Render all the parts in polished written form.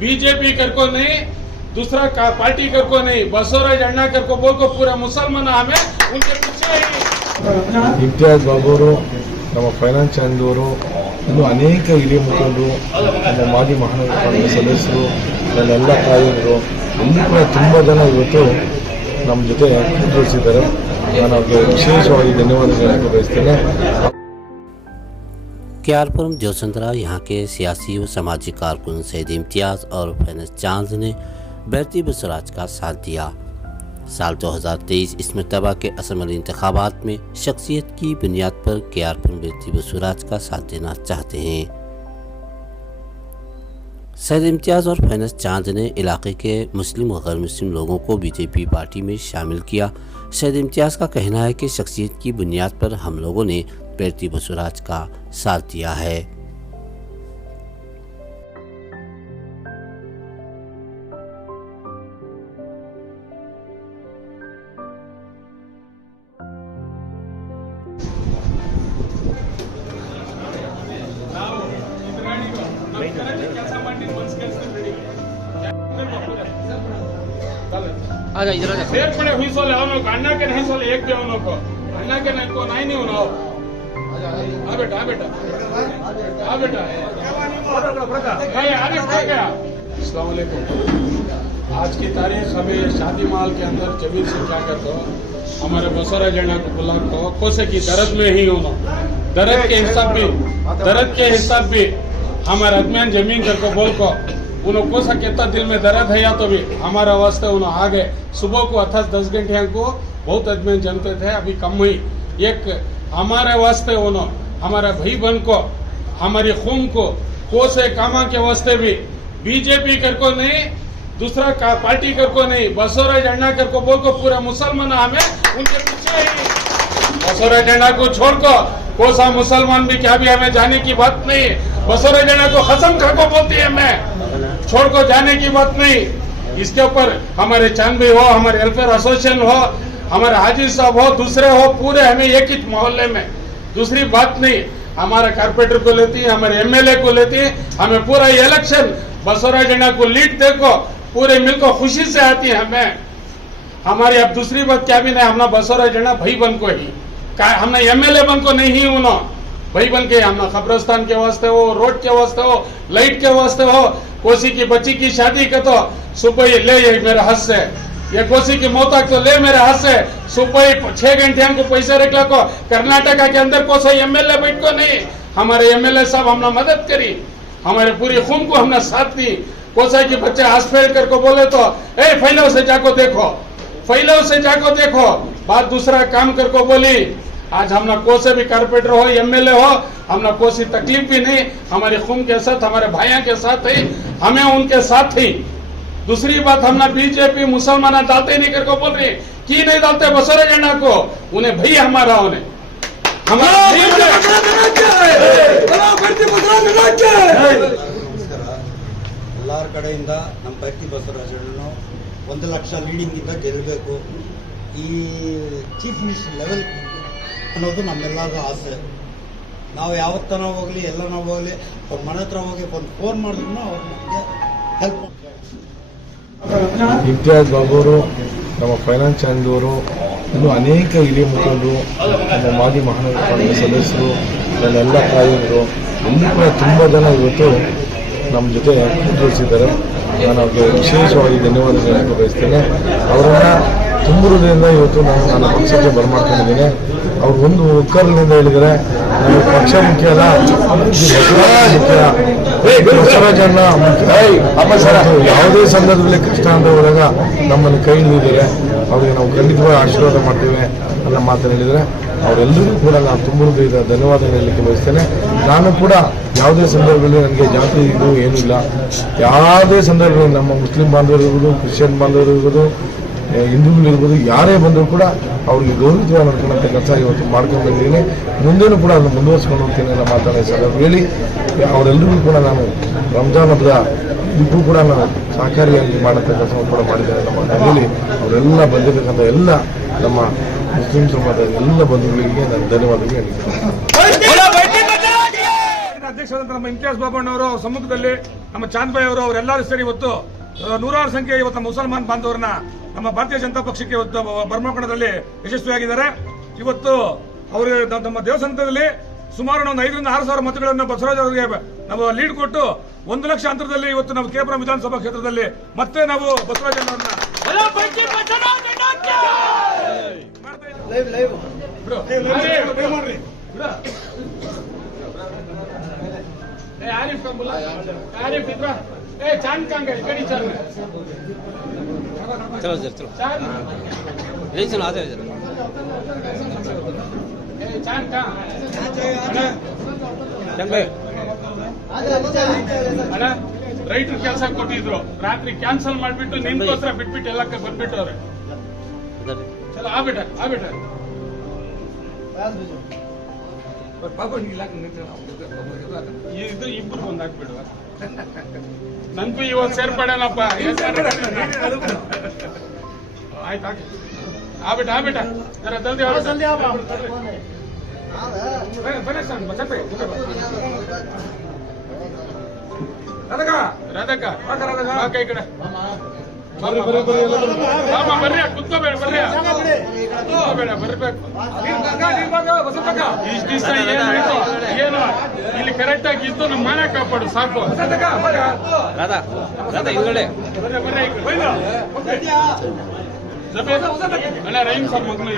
BJP करको नहीं, दूसरा पार्टी करको नहीं, बसवराज अण्णा करको बोल को पूरा मुसलमान हमें उनके पीछे ही। इम्तियाज बाबू ನಮ್ಮ ಫೈನಾನ್ಸ್ ಚಾನಲ್ದವರು ಇನ್ನೂ ಅನೇಕ ಹಿರಿಯ ಮುಖಂಡರು ನಮ್ಮ ಮಾಜಿ ಮಹಾನಗರ ಪಾಲಿಕೆ ಸದಸ್ಯರು ನನ್ನೆಲ್ಲ ತಾಯಿಯರು ಎಲ್ಲರೂ ಕೂಡ ತುಂಬ ಜನ ಇವತ್ತು ನಮ್ಮ ಜೊತೆ ಕೂತ್ಕೊಳಿಸಿದ್ದಾರೆ. ನಾನು ಅವರಿಗೆ ವಿಶೇಷವಾಗಿ ಧನ್ಯವಾದಗಳನ್ನು ಬಯಸ್ತೇನೆ. क्यारपुरम जोसंतरा यहाँ के सियासी व सामाजिक कारकुन सैयद इम्तियाज और फैनस चांद ने बैरती बसवराज का साथ दिया। साल 2023 इस मरतबा के असम्बली इंतखाबात में शख्सियत की बुनियाद पर क्यारपुरम बैरती बसवराज का साथ देना चाहते हैं। सैयद इम्तियाज और फैनस चांद ने इलाके के मुस्लिम व गैर मुस्लिम लोगों को बीजेपी पार्टी में शामिल किया। सैयद इम्तियाज का कहना है कि शख्सियत की बुनियाद पर हम लोगों ने बैरती बसवराज का साथ दिया है। आजा इधर आजा शेर पड़े हुई सोले आओ अन्ना के नहीं सोले एक भी आओ को अन्ना के नहीं को नहीं होना आ बेटा आ बेटा भाई आने खा गया। अस्सलाम वालेकुम। आज की तारीख हमें शादी माल के अंदर जमीन से क्या करते हो हमारे बसवराज अण्णा को बुला को कोसे की दर्द में ही होना दर्द के हिसाब भी हमारे अदमियान जमीन करके बोल को उन्होंने कोसा कहता दिल में दर्द है या तो भी हमारा वास्ते उन्होंने आ गए। सुबह को 10 घंटे को बहुत अदमियान जनते थे, अभी कम हुई। एक हमारे वास्ते उन्होंने हमारे भाई बहन को हमारी खून को कोसे कामा के वास्ते भी बीजेपी करको नहीं, दूसरा पार्टी करको नहीं, बसवराज अण्णा करको बोल को पूरा मुसलमान हमें उनके पीछे ही। बसवराज अण्णा को छोड़ को कोसा मुसलमान भी क्या भी हमें जाने की बात नहीं। बसवराज अण्णा को कसम खा को बोलती है मैं छोड़ को जाने की बात नहीं। इसके ऊपर हमारे चांद भाई हो, हमारे वेलफेयर एसोसिएशन हो, हमारे हाजी साहब हो, दूसरे हो, पूरे हमें एक ही मोहल्ले में दूसरी बात नहीं। हमारा कारपोरेटर को लेती है, हमारे एमएलए को लेती है, हमें पूरा इलेक्शन बसवराज अण्णा को लीड देखो पूरे मिलकर खुशी से आती है। हमें हमारी अब दूसरी बात क्या भी नहीं, हमने बसवराज अण्णा भाई बन को ही हमने एमएलए बन को नहीं उन्होंने भाई बन के हमने कब्रस्तान के वास्ते हो, रोड के वास्ते हो, लाइट के वास्ते हो, कोसी की बच्ची की शादी का तो सुबह ले मेरे हाथ से, ये कोसी की मौत तो ले मेरे हाथ से सुबह 6 घंटे हमको पैसे रख लो। कर्नाटका के अंदर कोसा एमएलए बैठ को नहीं, हमारे एमएलए साहब हमने मदद करी, हमारे पूरी खून को हमने साथ दी। कोसा के बच्चे हाथ फेर करके बोले तो फैलाव से जाको देखो, फैलाव से जाको देखो, बात दूसरा काम करको बोली। आज हमने कोसे भी कारपोरेटर हो, एमएलए हो, हमने कोसी तकलीफ भी नहीं, हमारे खून के साथ हमारे भाइयों के साथ ही, हमें उनके साथ ही। दूसरी बात हमने बीजेपी मुसलमान डालते नहीं करके बोल रही की नहीं डालते बसवराज अण्णा को, उन्हें भाई हमारा उन्हें ಎಲ್ಲರ ಕಡೆಯಿಂದ ನಮ್ಮ ಬೈರತಿ ಬಸವರಾಜ್ ಅಣ್ಣನು 1 ಲಕ್ಷ ಲೀಡಿಂಗ್ ಇಂದ ಗೆಲ್ಲಬೇಕು, ಈ ಚೀಫ್ ಮಿನಿಸ್ಟರ್ ಲೆವೆಲ್ ಅನ್ನೋದು ನಮ್ಮೆಲ್ಲರ ಆಸೆ. ನಾವು ಯಾವತ್ತನ ಹೋಗ್ಲಿ ಎಲ್ಲ ನಾವು ಹೋಗ್ಲಿ ಅವ್ರ ಮನೆ ಹತ್ರ ಹೋಗಿ ಒಂದು ಫೋನ್ ಮಾಡಿದ್ರು ಅವ್ರು ನಮಗೆ ಹೆಲ್ಪ್ ಮಾಡ್ತಾರೆ. ಇಮ್ತಿಯಾಜ್ ಬಾಬು ನಮ್ಮ ಫೈನಾನ್ಸ್ ಚಾನಲ್ದವರು ಇನ್ನೂ ಅನೇಕ ಹಿರಿಯ ಮುಖಂಡರು ನಮ್ಮ ಮಾಜಿ ಮಹಾನಗರ ಪಾಲಿಕೆ ಸದಸ್ಯರು ನನ್ನೆಲ್ಲ ತಾಯಿಯರು ಎಲ್ಲರೂ ಕೂಡ ತುಂಬ ಜನ ಇವತ್ತು ನಮ್ಮ ಜೊತೆ ಕೂತ್ಕೊಳಿಸಿದ್ದಾರೆ. ನಾನು ಅವರಿಗೆ ವಿಶೇಷವಾಗಿ ಧನ್ಯವಾದಗಳನ್ನು ಬಯಸ್ತೇನೆ. ಅವರನ್ನು ತುಂಬುವುದರಿಂದ ಇವತ್ತು ನಾನು ಪಕ್ಷಕ್ಕೆ ಬರಮಾಡ್ಕೊಂಡಿದ್ದೇನೆ. ಅವ್ರು ಒಂದು ಒಕ್ಕಲಿನಿಂದ ಹೇಳಿದರೆ ನಮಗೆ ಪಕ್ಷ ಮುಖ್ಯ ಅಲ್ಲ, ಬಸವರಾಜ್ ಅಣ್ಣ ಯಾವುದೇ ಸಂದರ್ಭದಲ್ಲಿ ಕಷ್ಟ ಅಂತ ಹೋದಾಗ ನಮ್ಮನ್ನು ಕೈ ಹಿಡಿದಿದ್ದಾರೆ. ಅವರಿಗೆ ನಾವು ಖಂಡಿತವಾಗಿ ಆಶೀರ್ವಾದ ಮಾಡ್ತೇವೆ ಅನ್ನೋ ಮಾತನ್ನು ಹೇಳಿದರೆ ಅವರೆಲ್ಲರಿಗೂ ಕೂಡ ನಾನು ತುಂಬ ಧನ್ಯವಾದ ಹೇಳಲಿಕ್ಕೆ ಬಯಸ್ತೇನೆ. ನಾನು ಕೂಡ ಯಾವುದೇ ಸಂದರ್ಭದಲ್ಲಿ ನನಗೆ ಜಾತಿ ಇದು ಏನೂ ಇಲ್ಲ. ಯಾವುದೇ ಸಂದರ್ಭದಲ್ಲಿ ನಮ್ಮ ಮುಸ್ಲಿಂ ಬಾಂಧವರು ಇರ್ಬೋದು, ಕ್ರಿಶ್ಚಿಯನ್ ಬಾಂಧವರು ಇರ್ಬೋದು, ಹಿಂದೂಗಳಿರ್ಬೋದು, ಯಾರೇ ಬಂದರೂ ಕೂಡ ಅವ್ರಿಗೆ ಗೌರವಿತವಾಗಿ ನಡ್ಕೊಳ್ಳೋಂಥ ಕೆಲಸ ಇವತ್ತು ಮಾಡ್ಕೊಂಡು ಬಂದಿದ್ದೀನಿ. ಮುಂದೇನೂ ಕೂಡ ಅದನ್ನು ಮುಂದುವರಿಸ್ಕೊಂಡು ಹೋಗ್ತೀನಿ ಅನ್ನೋ ಮಾತಾಡೋ ಸಂದರ್ಭ ಹೇಳಿ ಅವರೆಲ್ಲರಿಗೂ ಕೂಡ ನಾನು ರಂಜಾನ್ ಹಬ್ಬದ ಇದಕ್ಕೂ ಕೂಡ ನಾನು ಸಹಕಾರಿಯಾಗಿ ಮಾಡೋಂಥ ಕೆಲಸವನ್ನು ಕೂಡ ಮಾಡಿದ್ದೇನೆ ನಮ್ಮ ಹೇಳಿ ಅವರೆಲ್ಲ ಬಂದಿರತಕ್ಕಂಥ ಎಲ್ಲ ನಮ್ಮ ಮುಸ್ಲಿಂ ಸಮಾಜದ ಎಲ್ಲ ಬಂಧುಗಳಿಗೆ ನಾನು ಧನ್ಯವಾದಗಳು ಹೇಳಿದ್ದೇನೆ. ಅಧ್ಯಕ್ಷರಾದಂಥ ನಮ್ಮ ಇಮ್ತಿಯಾಜ್ ಬಾಬಣ್ಣವರು ಸಮ್ಮುಖದಲ್ಲಿ ನಮ್ಮ ಚಾಂದ್ ಭಾಯ್ ಅವರು ಅವರೆಲ್ಲರೂ ಸೇರಿ ಇವತ್ತು ನೂರಾರು ಸಂಖ್ಯೆ ಇವತ್ತು ಮುಸಲ್ಮಾನ್ ಬಾಂಧವರನ್ನ ನಮ್ಮ ಭಾರತೀಯ ಜನತಾ ಪಕ್ಷಕ್ಕೆ ಇವತ್ತು ಬರ್ಮಾಕೋಣದಲ್ಲಿ ಯಶಸ್ವಿಯಾಗಿದ್ದಾರೆ. ಇವತ್ತು ಅವರು ನಮ್ಮ ದೇವಸ್ಥಾನದಲ್ಲಿ ಸುಮಾರು ಒಂದು 5,000 to 6,000 ಮತಗಳನ್ನು ಬಸವರಾಜ್ ಅವರಿಗೆ ನಾವು ಲೀಡ್ ಕೊಟ್ಟು 1 ಲಕ್ಷ ಅಂತರದಲ್ಲಿ ಇವತ್ತು ನಾವು ಕೆಪುರಂ ವಿಧಾನಸಭಾ ಕ್ಷೇತ್ರದಲ್ಲಿ ಮತ್ತೆ ನಾವು ಬಸವರಾಜ್ ಅವರನ್ನ चांद कहाँ गए? कड़ी चल रहे चलो सर चलो यही चलो आ जाओ चांद कहाँ ಅಣ್ಣ ರೈತರು ಕೆಲಸ ಕೊಟ್ಟಿದ್ರು ರಾತ್ರಿ ಕ್ಯಾನ್ಸಲ್ ಮಾಡಿಬಿಟ್ಟು ನಿಮ್ಗೋಸ್ಕರ ಬಿಟ್ಬಿಟ್ಟು ಎಲ್ಲ ಬಂದ್ಬಿಟ್ಟವ್ರೆ. ಚಲೋ ಆಗ್ಬಿಟ್ಟ ಇದು ಇಬ್ರು ಬಂದಾಕ್ಬಿಡುವ ನನ್ಗೂ ಇವತ್ತು ಸೇರ್ಪಡೆನಪ್ಪ. ಆಯ್ತು ಆಗ್ಬಿಟ್ಟ ಜರ ಜಲ್ದಿ ರಾಧಕ ಈ ಕಡೆ ಬರ್ರಿ ಕುತ್ಕೋಬೇಡ ಬರ್ಬೇಕು. ಇಷ್ಟ ದಿವಸ ಏನು ಇಲ್ಲಿ ಕರೆಕ್ಟ್ ಆಗಿ ಇದ್ದು ನಮ್ಮ ಮನೆ ಕಾಪಾಡು ಸಾಕು. ಅಣ್ಣ ರೈಮ್ ಸರ್ ಮಗನು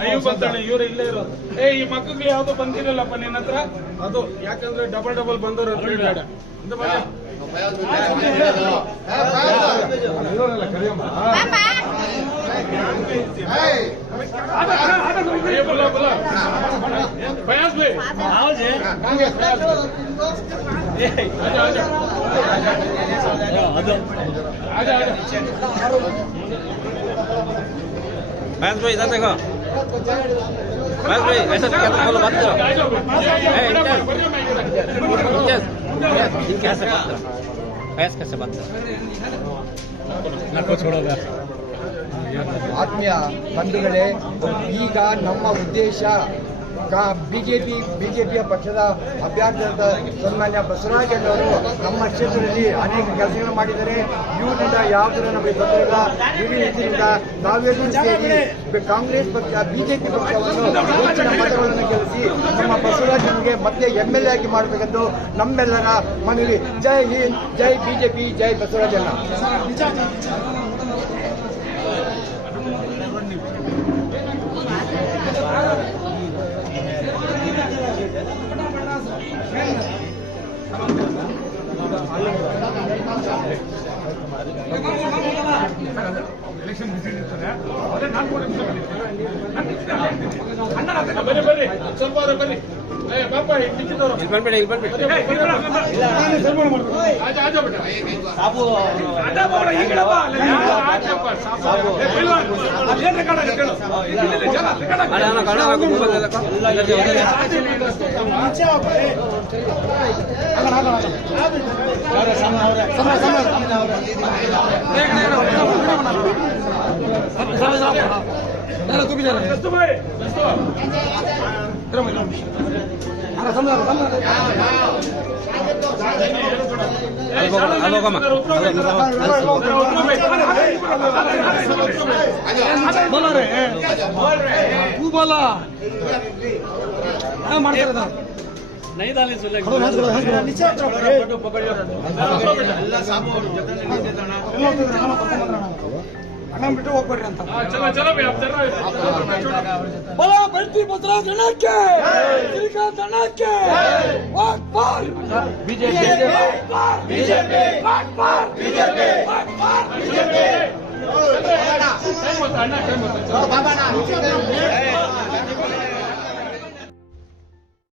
ಅಯ್ಯೋ ಬಂತಣ್ಣ ಇವ್ರು ಇಲ್ಲೇ ಇರೋದು. ಈ ಮಕ್ಕಳಿಗೆ ಯಾವ್ದು ಬಂದಿರಲ್ಲಪ್ಪ ನಿನ್ನ ಹತ್ರ ಅದು ಯಾಕಂದ್ರೆ ಡಬಲ್ ಬಂದವರು ಬೇಡ फयाज भाई फयाज भाई इधर देखो फयाज भाई ऐसा क्या बोलो बात करो कैसे बात करो फयाज कैसे बात करो ಆತ್ಮೀಯ ಬಂಧುಗಳೇ, ಈಗ ನಮ್ಮ ಉದ್ದೇಶ ಬಿಜೆಪಿಯ ಪಕ್ಷದ ಅಭ್ಯರ್ಥಿಯಾದ ಸನ್ಮಾನ್ಯ ಬಸವರಾಜನವರು ನಮ್ಮ ಕ್ಷೇತ್ರದಲ್ಲಿ ಅನೇಕ ಕೆಲಸಗಳು ಮಾಡಿದ್ದಾರೆ. ಇವರಿಂದ ಯಾವುದರ ನಮಗೆ ತೊಂದರೆ ಇಲ್ಲ. ಇದರಿಂದ ನಾವೆಲ್ಲರೂ ಸೇರಿ ಕಾಂಗ್ರೆಸ್ ಪಕ್ಷ ಬಿಜೆಪಿ ಪಕ್ಷವನ್ನು ಹೆಚ್ಚಿನ ಮತಗಳನ್ನು ಗೆಲ್ಲಿಸಿ ನಮ್ಮ ಬಸವರಾಜನಿಗೆ ಮತ್ತೆ MLA ಆಗಿ ಮಾಡಬೇಕೆಂದು ನಮ್ಮೆಲ್ಲರ ಮನವಿ. ಜೈ ಹಿಂದ್, ಜೈ ಬಿಜೆಪಿ, ಜೈ ಬಸವರಾಜಣ್ಣ. ಎಲೆಕ್ಷನ್ ಡಿಸೈಡ್ ಇರ್ತದೆ ಅದೇ ನಾನು ಬರ್ರಿ ಸ್ವಲ್ಪ ಬರ್ರಿ ಪಾಪ ಇಲ್ಲಿ ಬಂದ್ಬೇಡಿ नहीं डाले चलो ಬಿಟ್ಟು ಹೋಗ್ಬೇಡ್ರಿ ಅಂತ. बोलो बढ़ती बसराज के श्रीकांत के बीजेपी